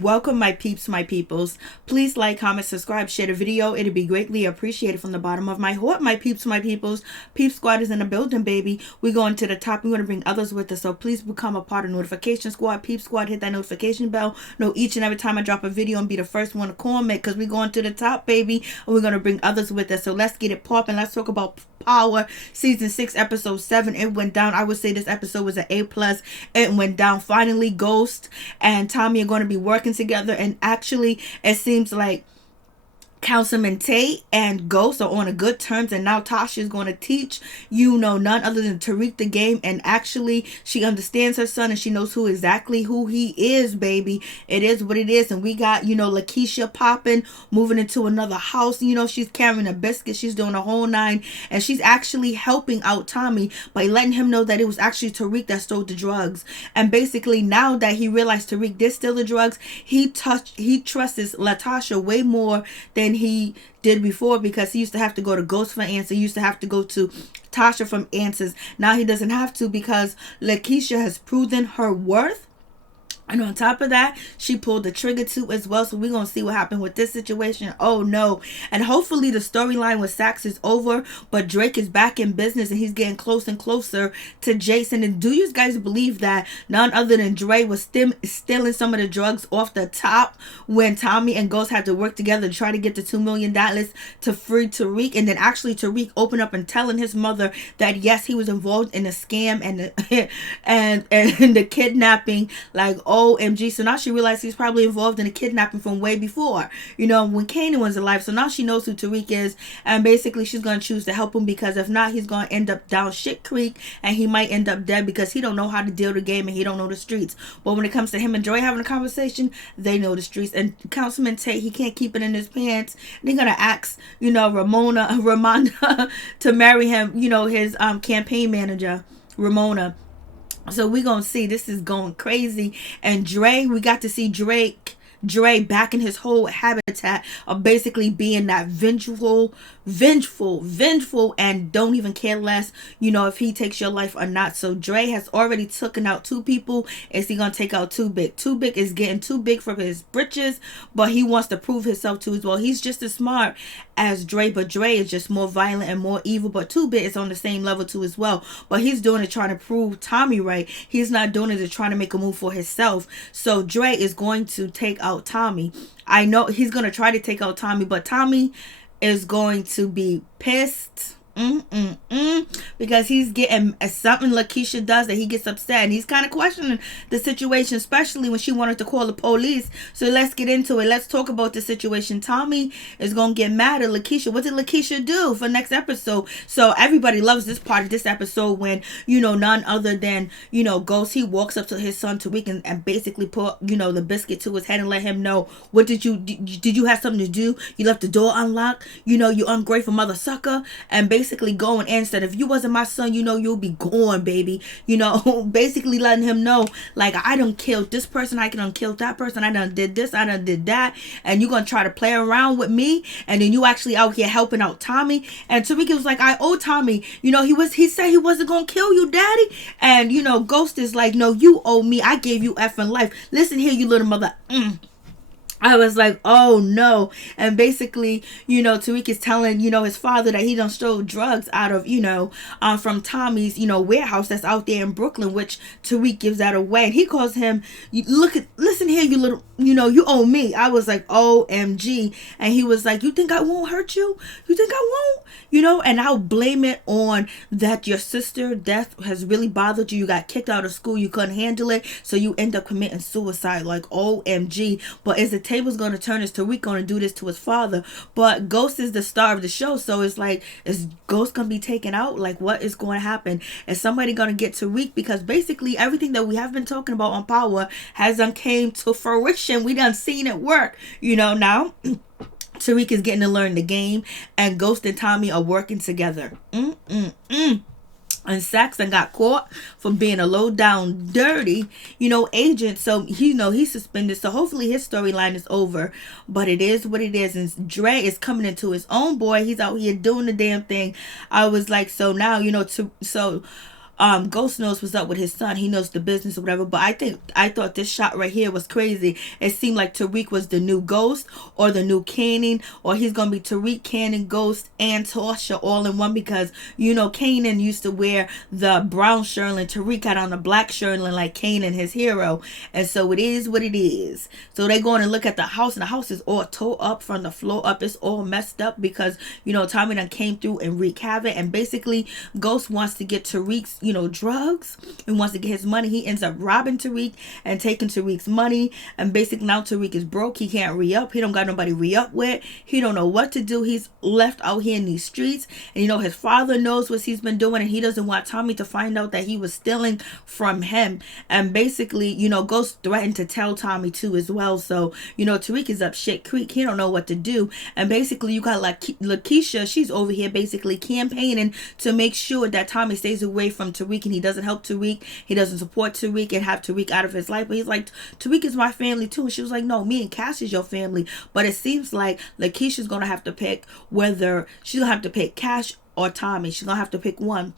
Welcome, my peeps, my peoples. Please like, comment, subscribe, share the video. It'd be greatly appreciated from the bottom of my heart, my peeps, my peoples. Peep Squad is in the building, baby. We're going to the top. We're going to bring others with us. So please become a part of Notification Squad. Peep Squad, hit that notification bell. Know each and every time I drop a video and be the first one to comment, because we're going to the top, baby. And we're going to bring others with us. So let's get it popping. Let's talk about Power season 6 episode 7. It went down. I would say this episode was an A+. It went down. Finally, Ghost and Tommy are going to be working together, and actually it seems like Councilman Tate and Ghost are on a good terms, and now Tasha is going to teach none other than Tariq the game, and actually she understands her son and she knows exactly who he is, baby. It is what it is. And we got Lakeisha popping, moving into another house. She's carrying a biscuit, she's doing a whole nine, and she's actually helping out Tommy by letting him know that it was actually Tariq that stole the drugs. And basically now that he realized Tariq did steal the drugs, he trusts Latasha way more than he did before, because he used to have to go to Ghost for answers. He used to have to go to Tasha from answers. Now he doesn't have to, because Lakeisha has proven her worth. And on top of that, she pulled the trigger too as well. So we're going to see what happened with this situation. Oh no. And hopefully the storyline with Sax is over. But Drake is back in business and he's getting closer and closer to Jason. And do you guys believe that none other than Dre was stealing some of the drugs off the top when Tommy and Ghost had to work together to try to get the $2 million to free Tariq? And then actually Tariq opened up and telling his mother that yes, he was involved in the scam and the, and the kidnapping. Like, OMG. So now she realized he's probably involved in a kidnapping from way before, when Kanan was alive. So now she knows who Tariq is, and basically she's going to choose to help him, because if not, he's going to end up down shit creek and he might end up dead, because he don't know how to deal the game and he don't know the streets. But when it comes to him and Joy having a conversation, they know the streets. And Councilman Tate, he can't keep it in his pants. They're going to ask, Ramonda to marry him, his campaign manager, Ramona. So we're going to see. This is going crazy. And Dre, we got to see Dre back in his whole habitat of basically being that vengeful, and don't even care less, if he takes your life or not. So Dre has already taken out 2 people. Is he going to take out Too Big? Too Big is getting too big for his britches, but he wants to prove himself too as well. He's just as smart as Dre, but Dre is just more violent and more evil. But Too Big is on the same level too as well. But he's doing it trying to prove Tommy right. He's not doing it to trying to make a move for himself. So Dre is going to take out Tommy. I know he's going to try to take out Tommy, but Tommy is going to be pissed. Because he's getting something Lakeisha does that he gets upset, and he's kind of questioning the situation, especially when she wanted to call the police. So let's get into it. Let's talk about the situation. Tommy is gonna get mad at Lakeisha. What did Lakeisha do for next episode? So everybody loves this part of this episode when none other than Ghost, he walks up to his son Tariq and basically put the biscuit to his head and let him know, what did you have something to do? You left the door unlocked, you ungrateful mother sucker. And basically going in, said, if you wasn't my son, you'll be gone, baby. Basically letting him know, like, I done killed this person, I done killed that person, I done did this, I done did that, and you gonna try to play around with me, and then you actually out here helping out Tommy. And Tariq was like, I owe Tommy, he said he wasn't gonna kill you, daddy. And Ghost is like, no, you owe me, I gave you effing life. Listen here, you little mother. I was like, oh no. And basically, Tariq is telling, his father that he done stole drugs out of, from Tommy's, warehouse that's out there in Brooklyn, which Tariq gives that away. And he calls him, listen here, you little, you owe me. I was like, OMG. And he was like, you think I won't hurt you? You think I won't? And I'll blame it on that your sister death has really bothered you. You got kicked out of school. You couldn't handle it. So you end up committing suicide. Like, OMG. But is the table's going to turn? Is Tariq going to do this to his father? But Ghost is the star of the show. So it's like, is Ghost going to be taken out? Like, what is going to happen? Is somebody going to get Tariq? Because basically everything that we have been talking about on Power has came to fruition. We done seen it work. Now Tariq is getting to learn the game, and Ghost and Tommy are working together. And Saxon got caught for being a low down dirty agent, so he's suspended. So hopefully his storyline is over, but it is what it is. And Dre is coming into his own, boy. He's out here doing the damn thing. I was like, so now Ghost knows what's up with his son. He knows the business or whatever. But I thought this shot right here was crazy. It seemed like Tariq was the new Ghost or the new Kanan, or he's gonna be Tariq, Kanan, Ghost, and Tasha all in one, because Kanan used to wear the brown shirt and Tariq had on the black shirt like Kanan, his hero. And so it is what it is. So they going to look at the house, and the house is all tore up from the floor up. It's all messed up because Tommy done came through and wreaked havoc. And basically Ghost wants to get Tariq's drugs and wants to get his money. He ends up robbing Tariq and taking Tariq's money, and basically now Tariq is broke. He can't re-up. He don't got nobody re-up with. He don't know what to do. He's left out here in these streets, and his father knows what he's been doing, and he doesn't want Tommy to find out that he was stealing from him. And basically Ghost threatened to tell Tommy too as well. So Tariq is up shit creek. He don't know what to do. And basically you got like Lakeisha. She's over here basically campaigning to make sure that Tommy stays away from Tariq, and he doesn't help Tariq. He doesn't support Tariq and have Tariq out of his life. But he's like, Tariq is my family too. And she was like, no, me and Cash is your family. But it seems like Lakeisha's gonna have to pick whether she's gonna have to pick Cash or Tommy. She's gonna have to pick one,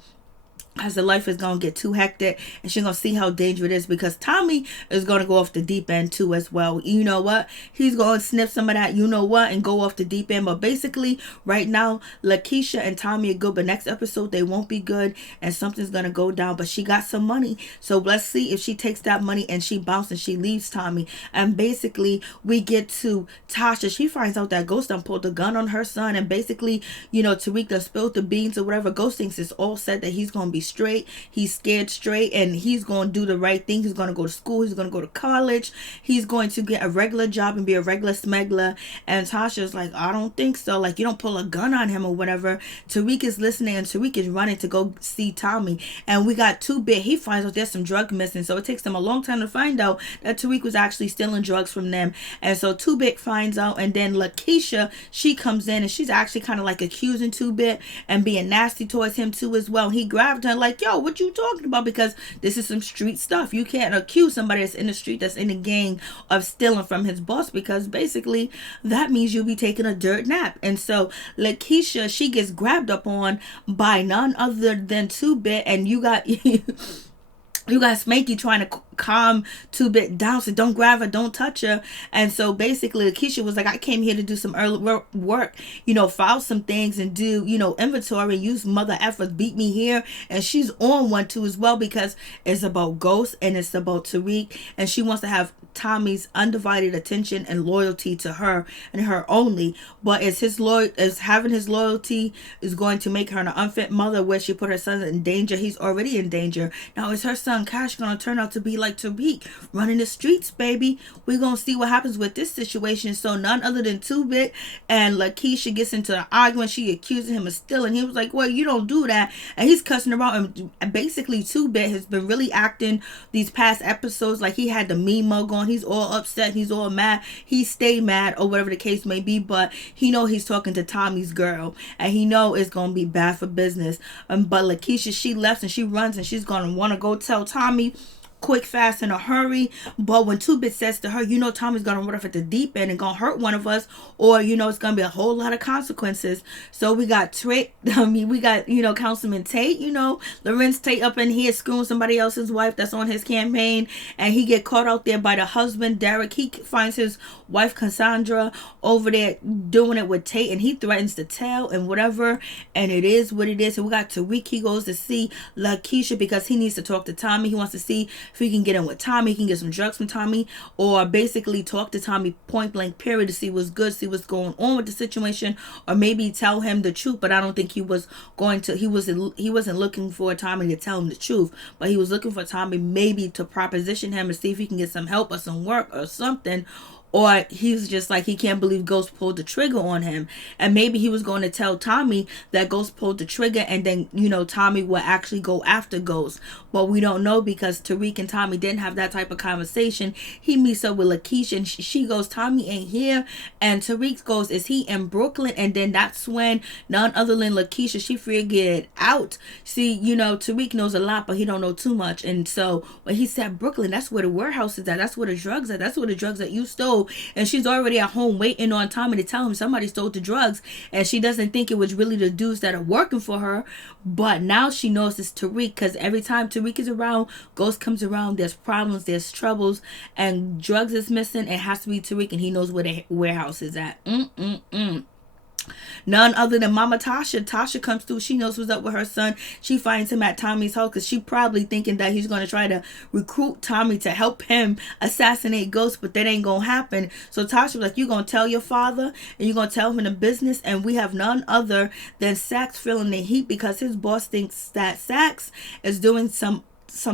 as the life is going to get too hectic, and she's going to see how dangerous it is, because Tommy is going to go off the deep end too as well. You know what? He's going to sniff some of that, and go off the deep end. But basically, right now, Lakeisha and Tommy are good, but next episode, they won't be good, and something's going to go down. But she got some money, so let's see if she takes that money and she bounces and she leaves Tommy. And basically, we get to Tasha. She finds out that Ghost done pulled a gun on her son, and basically, Tariq done spilled the beans or whatever. Ghost thinks it's all set, that he's going to be straight. He's scared straight, and he's going to do the right thing. He's going to go to school. He's going to go to college. He's going to get a regular job and be a regular smuggler. And Tasha's like, I don't think so. Like, you don't pull a gun on him or whatever. Tariq is listening, and Tariq is running to go see Tommy. And we got 2-Bit. He finds out there's some drug missing. So it takes them a long time to find out that Tariq was actually stealing drugs from them. And so 2-Bit finds out, and then Lakeisha, she comes in, and she's actually kind of like accusing 2-Bit and being nasty towards him too as well. He grabbed her like, yo, what you talking about? Because this is some street stuff. You can't accuse somebody that's in the street, that's in the gang, of stealing from his boss, because basically that means you'll be taking a dirt nap. And so Lakeisha, she gets grabbed up on by none other than 2-Bit, and you got you got Spanky trying to calm 2-Bit down, so don't grab her, don't touch her. And so basically Lakeisha was like, I came here to do some early work, file some things and do, inventory, and use mother efforts, beat me here. And she's on one too as well, because it's about Ghost and it's about Tariq, and she wants to have Tommy's undivided attention and loyalty to her and her only. But having his loyalty is going to make her an unfit mother, where she put her son in danger. He's already in danger. Now is her son Cash gonna turn out to be like Tariq, running the streets, baby? We're gonna see what happens with this situation. So none other than 2-Bit and Lakeisha gets into an argument. She accuses him of stealing. He was like, well, you don't do that. And he's cussing her out. And basically 2-Bit has been really acting these past episodes like he had the mean mug on. He's all upset. He's all mad. He stay mad or whatever the case may be. But he know he's talking to Tommy's girl, and he know it's gonna be bad for business. But Lakeisha, she left and she runs, and she's gonna want to go tell Tommy quick, fast, in a hurry. But when 2-Bit says to her, Tommy's gonna run off at the deep end and gonna hurt one of us, or it's gonna be a whole lot of consequences. So we got Councilman Tate, Lorenz Tate up in here screwing somebody else's wife that's on his campaign, and he get caught out there by the husband Derek. He finds his wife Cassandra over there doing it with Tate, and he threatens to tell and whatever, and it is what it is. And we got Tariq. He goes to see Lakeisha because he needs to talk to Tommy. He wants to see if he can get in with Tommy, he can get some drugs from Tommy, or basically talk to Tommy point blank period to see what's good, see what's going on with the situation, or maybe tell him the truth. But I don't think he was going to, he wasn't looking for Tommy to tell him the truth, but he was looking for Tommy maybe to proposition him and see if he can get some help or some work or something. Or he's just like, he can't believe Ghost pulled the trigger on him. And maybe he was going to tell Tommy that Ghost pulled the trigger, and then, Tommy will actually go after Ghost. But we don't know, because Tariq and Tommy didn't have that type of conversation. He meets up with Lakeisha, and she goes, Tommy ain't here. And Tariq goes, is he in Brooklyn? And then that's when none other than Lakeisha, she figured out. See, Tariq knows a lot, but he don't know too much. And so when he said Brooklyn, that's where the warehouse is at. That's where the drugs are. That's where the drugs that you stole stole, and she's already at home waiting on Tommy to tell him somebody stole the drugs, and she doesn't think it was really the dudes that are working for her. But now she knows it's Tariq, because every time Tariq is around, Ghost comes around, there's problems, there's troubles, and drugs is missing. It has to be Tariq, and he knows where the warehouse is at. None other than Mama Tasha. Tasha comes through. She knows what's up with her son. She finds him at Tommy's house because she probably thinking that he's going to try to recruit Tommy to help him assassinate Ghost, but that ain't going to happen. So Tasha was like, you're going to tell your father and you're going to tell him in the business, and we have none other than Sax feeling the heat because his boss thinks that Sax is doing some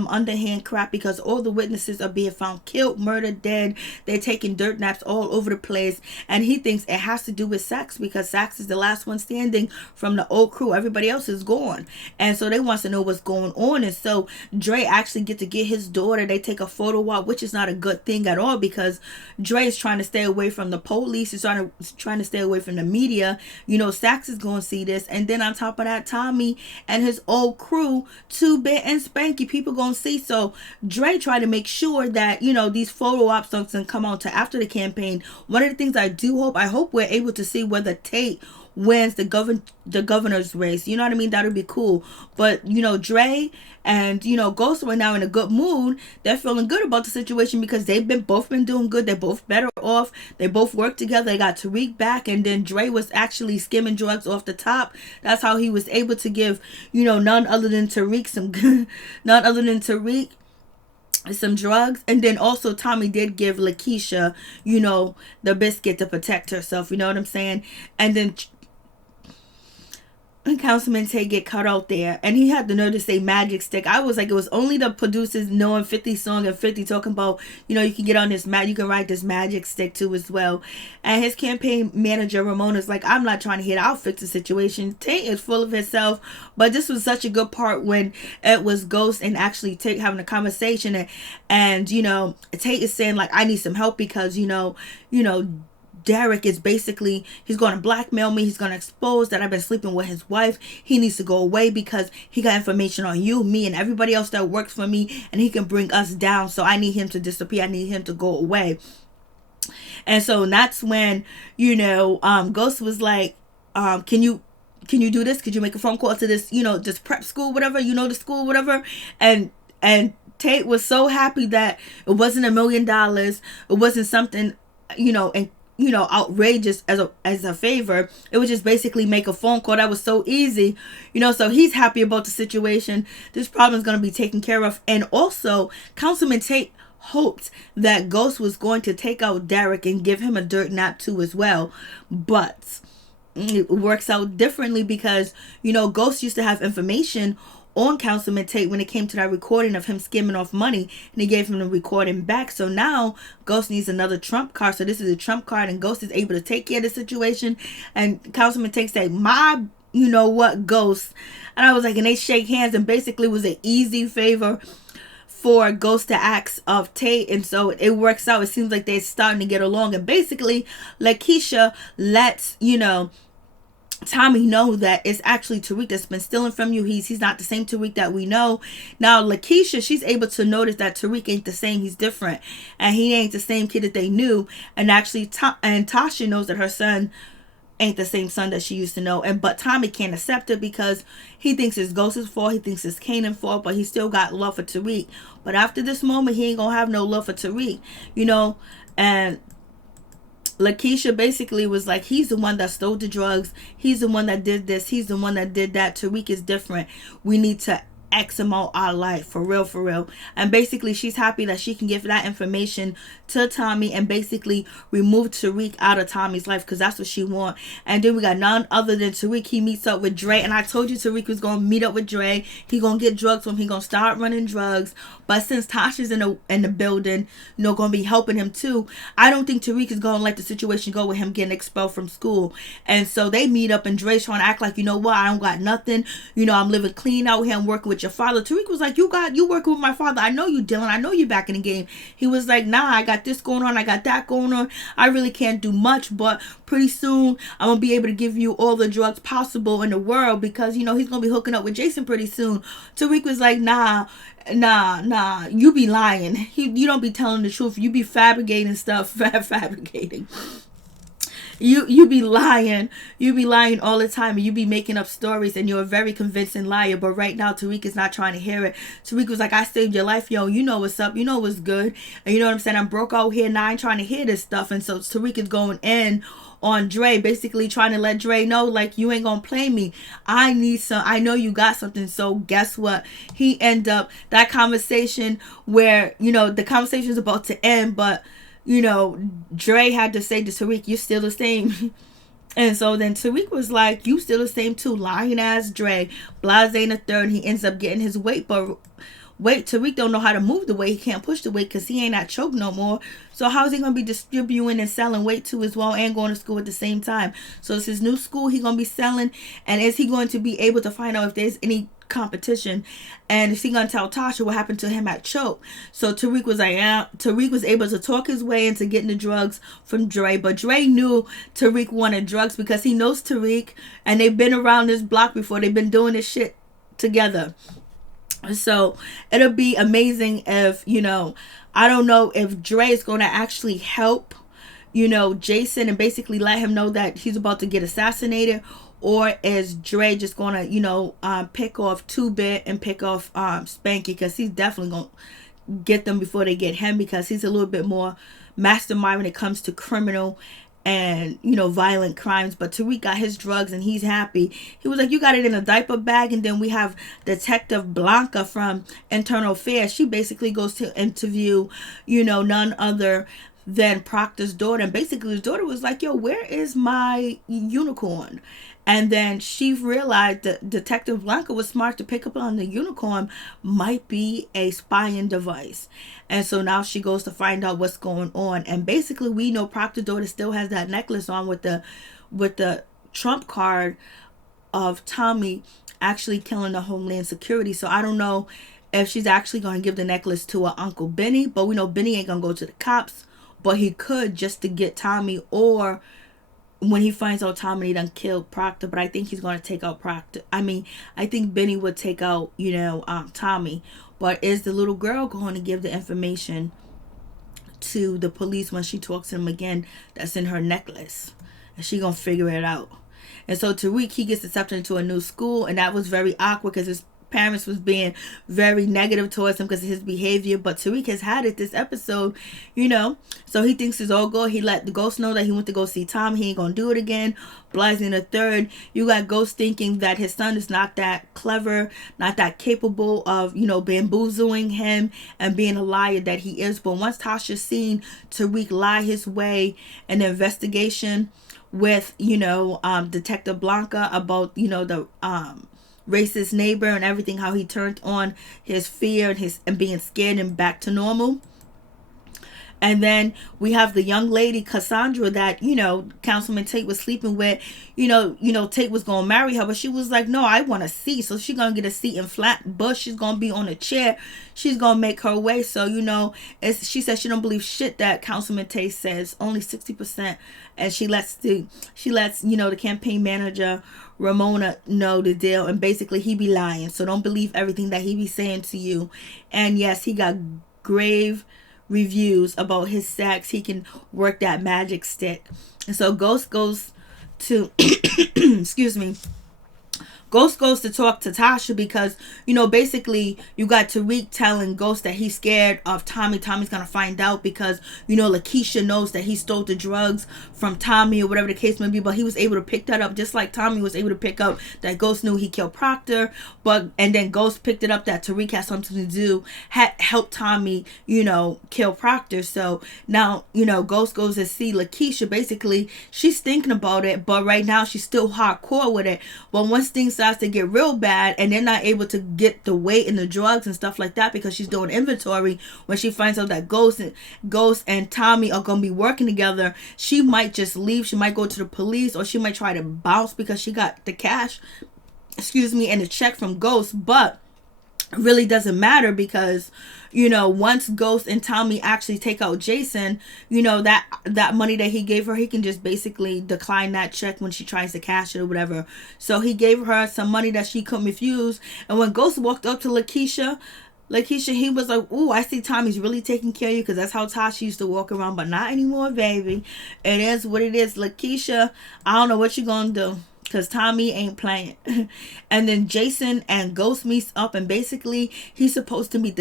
underhand crap because all the witnesses are being found killed, murdered, dead. They're taking dirt naps all over the place, and he thinks it has to do with Sax because Sax is the last one standing from the old crew. Everybody else is gone, and so they wants to know what's going on. And so Dre actually get his daughter. They take a photo walk, which is not a good thing at all because Dre is trying to stay away from the police. He's trying to stay away from the media. Sax is going to see this, and then on top of that, Tommy and his old crew, 2-Bit and Spanky, people gonna see. So Dre tried to make sure that these photo ops don't come out to after the campaign. One of the things I hope we're able to see whether Tate wins the governor's race. You know what I mean? That would be cool. But Dre and Ghost are now in a good mood. They're feeling good about the situation because they've both been doing good. They're both better off. They both work together. They got Tariq back, and then Dre was actually skimming drugs off the top. That's how he was able to give none other than Tariq some drugs. And then also Tommy did give Lakeisha the biscuit to protect herself. You know what I'm saying? And then Councilman Tay get cut out there, and he had the nerve to say magic stick. I was like, it was only the producers knowing 50 song and 50 talking about you can get on this you can ride this magic stick too as well. And his campaign manager Ramona's like, I'm not trying to hit, I'll fix the situation. Tate is full of himself, but this was such a good part when it was Ghost and actually Tate having a conversation, and Tate is saying like, I need some help because Derek is basically, he's going to blackmail me. He's going to expose that I've been sleeping with his wife. He needs to go away because he got information on you, me, and everybody else that works for me, and he can bring us down. So I need him to disappear. I need him to go away. And so that's when, Ghost was like, can you do this? Could you make a phone call to this, just prep school, whatever, the school, whatever. And Tate was so happy that it wasn't $1 million. It wasn't something, outrageous as a favor. It was just basically make a phone call. That was so easy, so he's happy about the situation. This problem is going to be taken care of. And also Councilman Tate hoped that Ghost was going to take out Derek and give him a dirt nap too as well, but it works out differently because Ghost used to have information on Councilman Tate when it came to that recording of him skimming off money, and he gave him the recording back. So now Ghost needs another trump card. So this is a trump card, and Ghost is able to take care of the situation. And Councilman Tate said, my Ghost. And I was like, and they shake hands, and basically was an easy favor for Ghost to ask of Tate. And so it works out. It seems like they're starting to get along, and basically Lakeisha lets Tommy know that it's actually Tariq that's been stealing from you. He's not the same Tariq that we know. Now Lakeisha, she's able to notice that Tariq ain't the same. He's different, and he ain't the same kid that they knew. And actually and Tasha knows that her son ain't the same son that she used to know. But Tommy can't accept it because he thinks it's Ghost's fault. He thinks it's Kanan's fault, but he still got love for Tariq. But after this moment, he ain't gonna have no love for Tariq, and Lakeisha basically was like, he's the one that stole the drugs. He's the one that did this. He's the one that did that. Tariq is different. We need to X him out our life. For real. And basically, she's happy that she can give that information to Tommy and basically remove Tariq out of Tommy's life because that's what she want. And then we got none other than Tariq. He meets up with Dre. And I told you Tariq was going to meet up with Dre. He going to get drugs from him. He going to start running drugs. But since Tasha's in the building, going to be helping him too, I don't think Tariq is going to let the situation go with him getting expelled from school. And so they meet up, and Dre's trying to act like, what, I don't got nothing. I'm living clean out here. I'm working with with your father. Tariq was like, you working with my father. I know you dealing. I know you back in the game. He was like, nah, I got this going on. I got that going on. I really can't do much, but pretty soon I'm going to be able to give you all the drugs possible in the world because, he's going to be hooking up with Jason pretty soon. Tariq was like, nah, you be lying. You don't be telling the truth. You be fabricating stuff, fabricating. You be lying. You be lying all the time, and you be making up stories, and you're a very convincing liar. But right now, Tariq is not trying to hear it. Tariq was like, I saved your life, yo. You know what's up. You know what's good. And you know what I'm saying? I'm broke out here now. I ain't trying to hear this stuff. And so Tariq is going in on Dre, basically trying to let Dre know, like, you ain't gonna play me. I know you got something. So guess what? He end up, that conversation where, the conversation is about to end, but Dre had to say to Tariq, you're still the same. And so then Tariq was like, you still the same too, lying ass Dre. Blase in the third, he ends up getting his weight, but wait, Tariq don't know how to move the weight. He can't push the weight because he ain't at choke no more. So how is he going to be distributing and selling weight too as well and going to school at the same time? So it's his new school he going to be selling. And is he going to be able to find out if there's any competition? And is he going to tell Tasha what happened to him at choke? So Tariq was like, yeah. Tariq was able to talk his way into getting the drugs from Dre. But Dre knew Tariq wanted drugs because he knows Tariq. And they've been around this block before. They've been doing this shit together. So it'll be amazing if, I don't know if Dre is going to actually help, Jason and basically let him know that he's about to get assassinated, or is Dre just going to, pick off 2-Bit and pick off Spanky, because he's definitely going to get them before they get him, because he's a little bit more mastermind when it comes to criminal and violent crimes. But Tariq got his drugs and he's happy. He was like, you got it in a diaper bag. And then we have Detective Blanca from Internal Affairs. She basically goes to interview none other than Proctor's daughter, and basically his daughter was like, yo, where is my unicorn? And then she realized that Detective Blanca was smart to pick up on the unicorn might be a spying device. And so now she goes to find out what's going on. And basically we know Proctor's daughter still has that necklace on with the trump card of Tommy actually killing the Homeland Security. So I don't know if she's actually going to give the necklace to her Uncle Benny, but we know Benny ain't going to go to the cops, but he could just to get Tommy, or when he finds out Tommy done killed Proctor. But I think he's going to take out Proctor. I think Benny would take out, Tommy. But is the little girl going to give the information to the police when she talks to them again that's in her necklace? And she going to figure it out. And so Tariq, he gets accepted into a new school, and that was very awkward because his parents was being very negative towards him because of his behavior. But Tariq has had it this episode, so he thinks it's all good. He let the ghost know that he went to go see Tom. He ain't gonna do it again. Blase in the third, you got Ghost thinking that his son is not that clever, not that capable of bamboozling him and being a liar that he is. But once Tasha seen Tariq lie his way in the investigation with Detective Blanca about the racist neighbor and everything, how he turned on his fear and being scared and back to normal. And then we have the young lady, Cassandra, that, Councilman Tate was sleeping with. Tate was going to marry her, but she was like, no, I want a seat. So she's going to get a seat in Flatbush. She's going to be on a chair. She's going to make her way. So, she says she don't believe shit that Councilman Tate says, only 60%. And she lets the campaign manager, Ramona, know the deal. And basically he be lying. So don't believe everything that he be saying to you. And yes, he got grave reviews about his sex. He can work that magic stick. And so Ghost goes to excuse me, Ghost goes to talk to Tasha because, basically you got Tariq telling Ghost that he's scared of Tommy. Tommy's going to find out because, Lakeisha knows that he stole the drugs from Tommy or whatever the case may be. But he was able to pick that up just like Tommy was able to pick up that Ghost knew he killed Proctor. And then Ghost picked it up that Tariq had something to do, help Tommy, kill Proctor. So now, Ghost goes to see Lakeisha. Basically, she's thinking about it, but right now she's still hardcore with it. But once things starts to get real bad and they're not able to get the weight and the drugs and stuff like that because she's doing inventory, when she finds out that Ghost and Tommy are going to be working together, she might just leave. She might go to the police, or she might try to bounce because she got the cash, and the check from Ghost. But really doesn't matter because, once Ghost and Tommy actually take out Jason, that money that he gave her, he can just basically decline that check when she tries to cash it or whatever. So he gave her some money that she couldn't refuse. And when Ghost walked up to Lakeisha, he was like, "Ooh, I see Tommy's really taking care of you," because that's how Tasha used to walk around, but not anymore, baby. It is what it is. Lakeisha, I don't know what you're gonna do, because Tommy ain't playing. And then Jason and Ghost meets up, and basically he's supposed to meet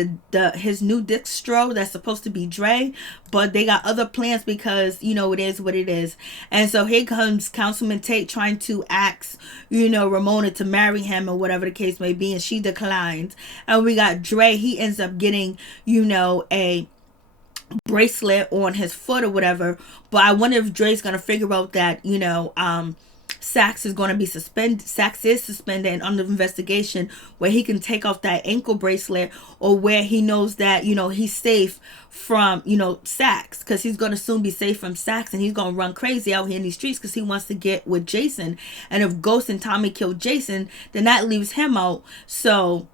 his new distro that's supposed to be Dre, but they got other plans because, it is what it is. And so here comes Councilman Tate trying to ask, Ramona to marry him or whatever the case may be, and she declines. And we got Dre, he ends up getting, a bracelet on his foot or whatever. But I wonder if Dre's gonna figure out that, Saxe is going to be suspended. Saxe is suspended and under investigation, where he can take off that ankle bracelet, or where he knows that, he's safe from, Saxe, because he's going to soon be safe from Saxe, and he's going to run crazy out here in these streets because he wants to get with Jason. And if Ghost and Tommy kill Jason, then that leaves him out. So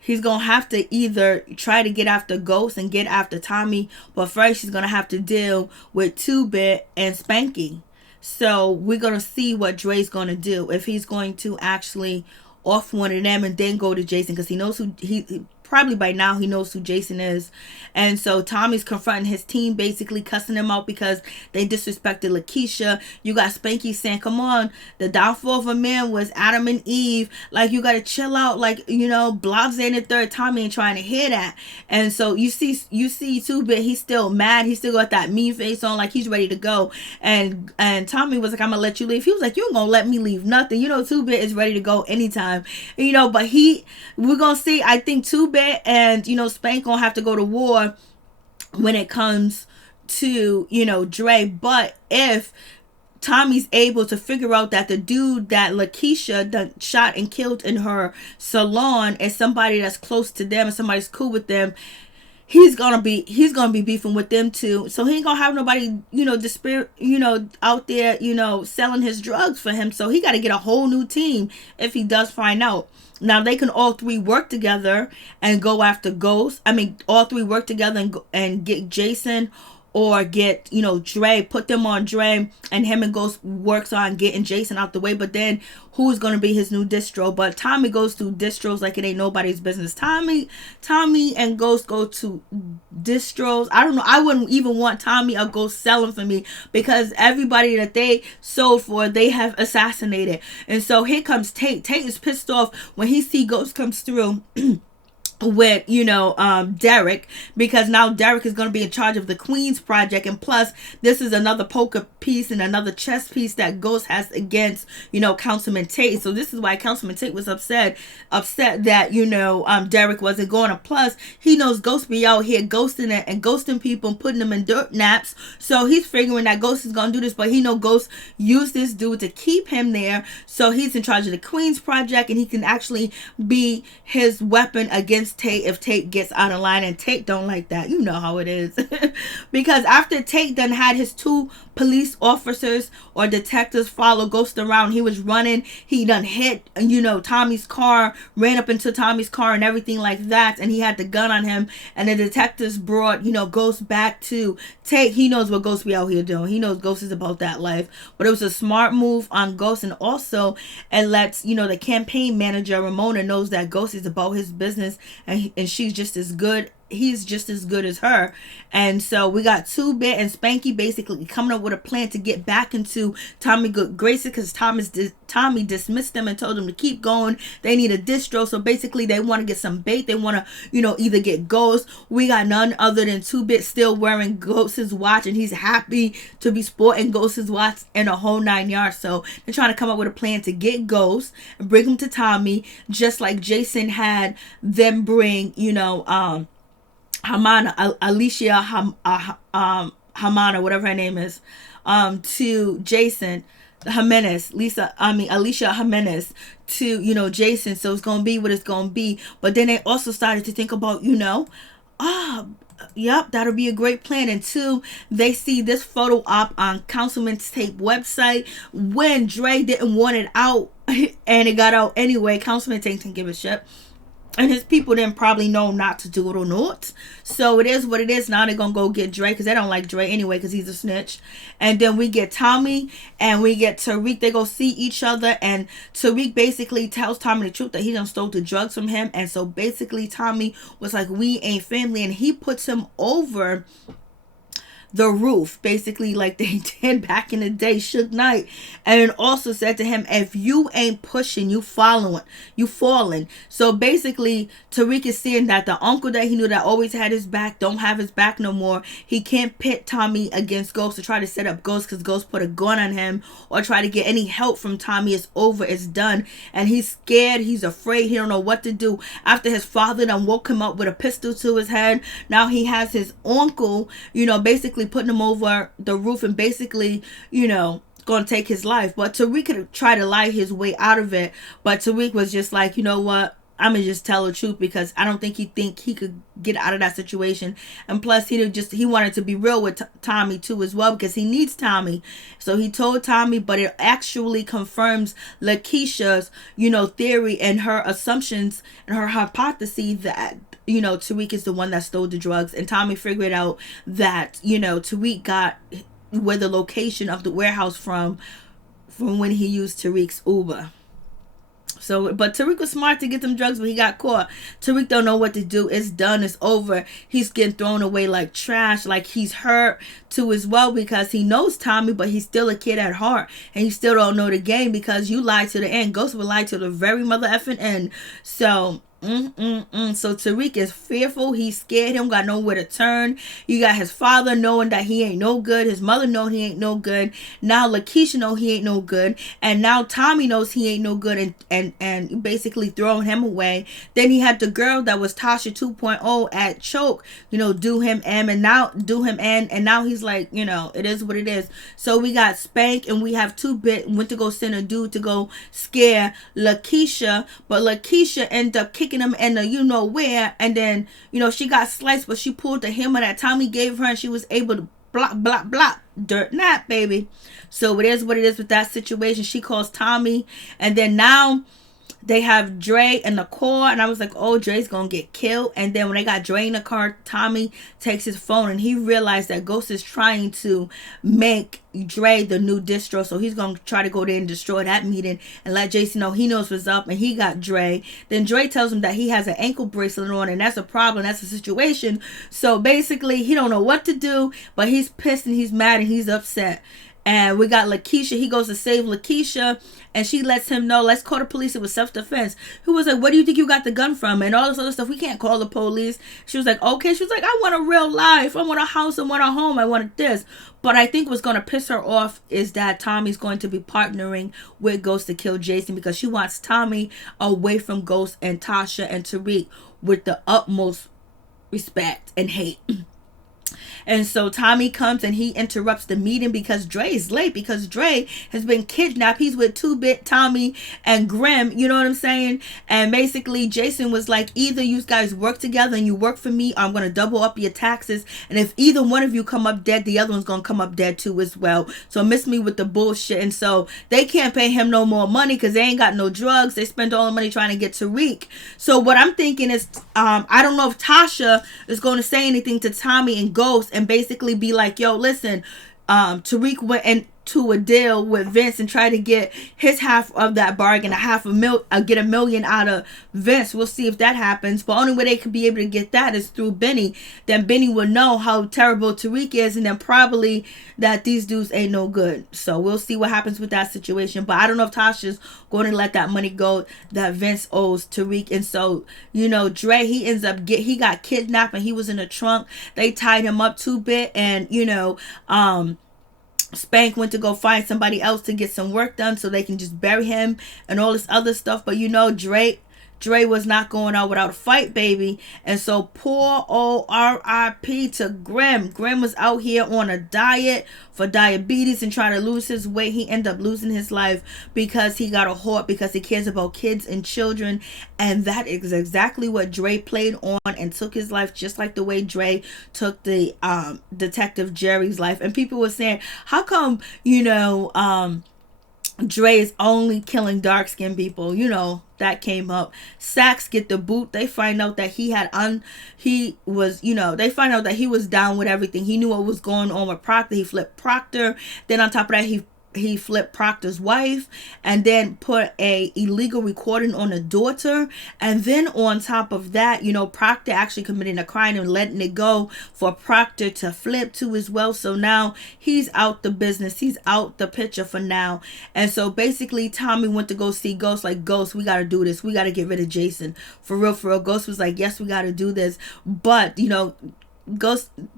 he's going to have to either try to get after Ghost and get after Tommy, but first he's going to have to deal with 2-Bit and Spanky. So we're going to see what Dre's going to do. If he's going to actually off one of them and then go to Jason, because he knows who he probably by now he knows who Jason is. And so Tommy's confronting his team, basically cussing them out because they disrespected Lakeisha. You got Spanky saying, "Come on, the downfall of a man was Adam and Eve. Like, you got to chill out." Like, Blobs in the third. Tommy ain't trying to hear that. And so you see 2-Bit, he's still mad. He still got that mean face on, like he's ready to go. And Tommy was like, "I'm gonna let you leave." He was like, "You ain't gonna let me leave nothing." 2-Bit is ready to go anytime. But we're gonna see. I think 2-Bit and Spank gonna have to go to war when it comes to Dre. But if Tommy's able to figure out that the dude that Lakeisha done shot and killed in her salon is somebody that's close to them and somebody's cool with them, he's gonna be beefing with them too. So he ain't gonna have nobody out there selling his drugs for him. So he got to get a whole new team if he does find out. Now they can all three work together and go after Ghost. All three work together and get Jason, or get Dre, put them on Dre, and him and Ghost works on getting Jason out the way. But then who's gonna be his new distro? But Tommy goes through distros like it ain't nobody's business. Tommy and Ghost go to distros. I don't know, I wouldn't even want Tommy or Ghost selling for me, because everybody that they sold for, they have assassinated. And so here comes Tate. Tate is pissed off when he see Ghost comes through with Derek, because now Derek is going to be in charge of the Queens project, and plus this is another poker piece and another chess piece that Ghost has against Councilman Tate. So this is why Councilman Tate was upset that Derek wasn't going. And plus he knows Ghost be out here ghosting it and ghosting people and putting them in dirt naps, so he's figuring that Ghost is going to do this. But he know Ghost used this dude to keep him there, so he's in charge of the Queens project, and he can actually be his weapon against Tate if Tate gets out of line. And Tate don't like that. You know how it is. Because after Tate done had his 2 police officers or detectives follow Ghost around, he was running, he done hit Tommy's car, ran up into Tommy's car and everything like that, and he had the gun on him. And the detectives brought Ghost back to Tate. He knows what Ghost be out here doing. He knows Ghost is about that life. But it was a smart move on Ghost, and also it lets the campaign manager Ramona knows that Ghost is about his business, and she's just as good, he's just as good as her. And so we got 2-Bit and Spanky basically coming up with a plan to get back into Tommy good graces, because Tommy dismissed them and told them to keep going. They need a distro, so basically they want to get some bait. They want to either get Ghost. We got none other than 2-Bit still wearing Ghost's watch, and he's happy to be sporting Ghost's watch in a whole 9 yards. So they're trying to come up with a plan to get Ghost and bring him to Tommy, just like Jason had them bring Alicia Hamana, whatever her name is, to Jason Jimenez, Alicia Jimenez to, Jason. So it's going to be what it's going to be. But then they also started to think about, yep, that'll be a great plan. And 2, they see this photo op on Councilman Tape website when Dre didn't want it out and it got out anyway. Councilman Tape didn't give a shit. And his people didn't probably know not to do it or not. So it is what it is. Now they're going to go get Dre because they don't like Dre anyway because he's a snitch. And then we get Tommy and we get Tariq. They go see each other. And Tariq basically tells Tommy the truth that he done stole the drugs from him. And so basically Tommy was like, we ain't family. And he puts him over the roof, basically like they did back in the day, Suge Knight, and also said to him, if you ain't pushing, you following, you falling. So basically Tariq is seeing that the uncle that he knew that always had his back don't have his back no more. He can't pit Tommy against Ghost to try to set up Ghost because Ghost put a gun on him or try to get any help from Tommy. It's over, it's done. And he's scared, he's afraid, he don't know what to do. After his father done woke him up with a pistol to his head, now he has his uncle, basically putting him over the roof and basically, going to take his life. But Tariq could try to lie his way out of it. But Tariq was just like, you know what? I'm going to just tell the truth because I don't think he could get out of that situation. And plus, he wanted to be real with Tommy too as well because he needs Tommy. So he told Tommy, but it actually confirms Lakeisha's, theory and her assumptions and her hypothesis that Tariq is the one that stole the drugs. And Tommy figured out that, Tariq got where the location of the warehouse from when he used Tariq's Uber. So, but Tariq was smart to get them drugs, but he got caught. Tariq don't know what to do. It's done. It's over. He's getting thrown away like trash. Like he's hurt too as well because he knows Tommy, but he's still a kid at heart. And he still don't know the game because you lied to the end. Ghost will lie to the very mother effing end. So... So Tariq is fearful. He's scared. He don't got nowhere to turn. You got his father knowing that he ain't no good. His mother know he ain't no good. Now Lakeisha know he ain't no good. And now Tommy knows he ain't no good and basically throwing him away. Then he had the girl that was Tasha 2.0 at Choke, do him and now he's like, it is what it is. So we got Spank and we have 2-Bit went to go send a dude to go scare Lakeisha, but Lakeisha ended up kicking him in the where, and then she got sliced, but she pulled the hammer that Tommy gave her and she was able to block dirt nap, baby. So it is what it is with that situation. She calls Tommy, and then now they have Dre in the car, and I was like, oh, Dre's gonna get killed. And then when they got Dre in the car, Tommy takes his phone and he realized that Ghost is trying to make Dre the new distro, so he's gonna try to go there and destroy that meeting and let Jason know he knows what's up and he got Dre. Then Dre tells him that he has an ankle bracelet on, and that's a problem, that's a situation. So basically he don't know what to do, but he's pissed and he's mad and he's upset. And we got Lakeisha. He goes to save Lakeisha, and she lets him know, let's call the police. It was self-defense. He was like, where do you think you got the gun from? And all this other stuff. We can't call the police. She was like, okay. She was like, I want a real life. I want a house. I want a home. I wanted this. But I think what's going to piss her off is that Tommy's going to be partnering with Ghost to kill Jason because she wants Tommy away from Ghost and Tasha and Tariq with the utmost respect and hate. And so Tommy comes and he interrupts the meeting because Dre is late because Dre has been kidnapped. He's with 2-Bit, Tommy, and Grim. You know what I'm saying? And basically Jason was like, either you guys work together and you work for me, or I'm going to double up your taxes. And if either one of you come up dead, the other one's going to come up dead too as well. So miss me with the bullshit. And so they can't pay him no more money because they ain't got no drugs. They spent all the money trying to get Tariq. So what I'm thinking is, I don't know if Tasha is going to say anything to Tommy and Ghost and basically be like, yo, listen, Tariq went into a deal with Vince and tried to get his half of that bargain, get $1 million out of Vince. We'll see if that happens. But only way they could be able to get that is through Benny. Then Benny will know how terrible Tariq is, and then probably that these dudes ain't no good. So we'll see what happens with that situation. But I don't know if Tasha's going to let that money go that Vince owes Tariq. And so, Dre, he got kidnapped and he was in the trunk. They tied him up 2-Bit, and Spank went to go find somebody else to get some work done so they can just bury him and all this other stuff. But Dre was not going out without a fight, baby. And so poor old R.I.P. to Grim. Grim was out here on a diet for diabetes and trying to lose his weight. He ended up losing his life because he got a heart, because he cares about kids and children. And that is exactly what Dre played on and took his life, just like the way Dre took the Detective Jerry's life. And people were saying, how come, Dre is only killing dark skinned people. You know, that came up. Sachs get the boot. They find out that he was, you know, they find out that he was down with everything. He knew what was going on with Proctor. He flipped Proctor. Then on top of that, he flipped Proctor's wife, and then put a illegal recording on the daughter. And then on top of that, you know, Proctor actually committing a crime and letting it go for Proctor to flip to as well. So now he's out the business. He's out the picture for now. And so basically Tommy went to go see Ghost, like, Ghost, we got to do this. We got to get rid of Jason. For real, for real. Ghost was like, yes, we got to do this. But, you know,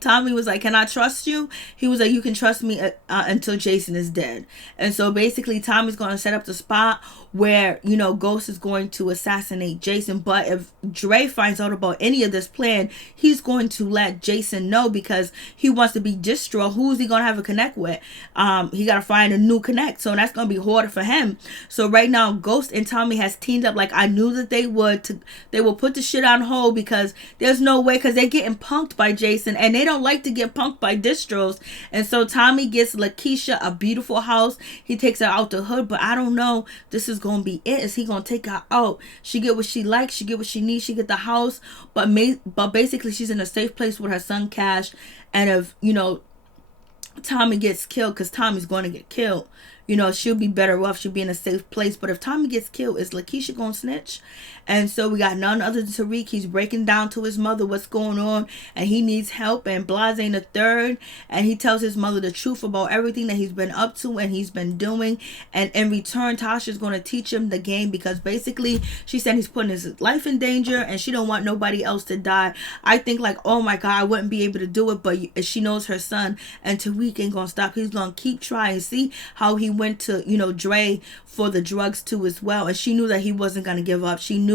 Tommy was like, can I trust you? He was like, you can trust me until Jason is dead. And so basically Tommy's going to set up the spot where, you know, Ghost is going to assassinate Jason. But if Dre finds out about any of this plan, he's going to let Jason know, because he wants to be distro. Who's he going to have a connect with? He got to find a new connect. So that's going to be harder for him. So right now, Ghost and Tommy has teamed up like I knew that they would. They will put the shit on hold, because there's no way, because they're getting punked by Jason, and they don't like to get punked by distros. And so Tommy gets Lakeisha a beautiful house. He takes her out the hood, but I don't know, this is gonna be it. Is he gonna take her out? She get what she likes, she get what she needs, she get the house, but basically she's in a safe place with her son Cash. And if, you know, Tommy gets killed, because Tommy's going to get killed, you know, she'll be better off. She'll be in a safe place. But if Tommy gets killed, is Lakeisha gonna snitch? And so we got none other than Tariq. He's breaking down to his mother what's going on, and he needs help. And Blase ain't a third, and he tells his mother the truth about everything that he's been up to and he's been doing. And in return, Tasha's going to teach him the game, because basically she said he's putting his life in danger, and she don't want nobody else to die. I think like, oh my God, I wouldn't be able to do it, but she knows her son, and Tariq ain't gonna stop. He's gonna keep trying. See how he went to, you know, Dre for the drugs too as well, and she knew that he wasn't gonna give up. She knew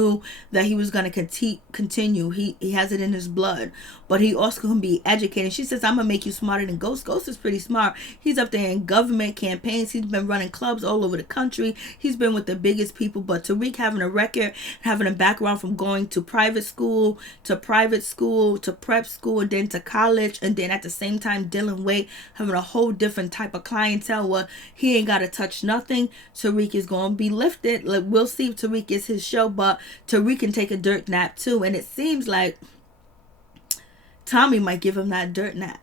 that he was gonna continue. He has it in his blood, but he also gonna be educated. She says, I'm gonna make you smarter than Ghost. Ghost is pretty smart. He's up there in government campaigns. He's been running clubs all over the country. He's been with the biggest people. But Tariq having a record, having a background from going to private school to prep school, and then to college, and then at the same time dealing with having a whole different type of clientele where he ain't gotta touch nothing. Tariq is gonna be lifted. Like, we'll see if Tariq is his show, but Tariq can take a dirt nap too. And it seems like Tommy might give him that dirt nap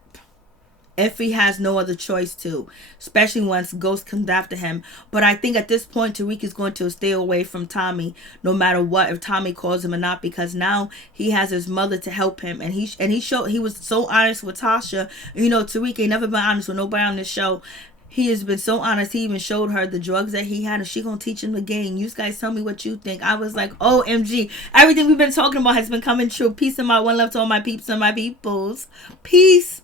if he has no other choice to, especially once Ghost comes after him. But I think at this point Tariq is going to stay away from Tommy no matter what, if Tommy calls him or not, because now he has his mother to help him. And he was so honest with Tasha. You know, Tariq ain't never been honest with nobody on this show. He has been so honest. He even showed her the drugs that he had, and she gonna teach him the game. You guys tell me what you think. I was like, OMG. Everything we've been talking about has been coming true. Peace and my one love to all my peeps and my peoples. Peace.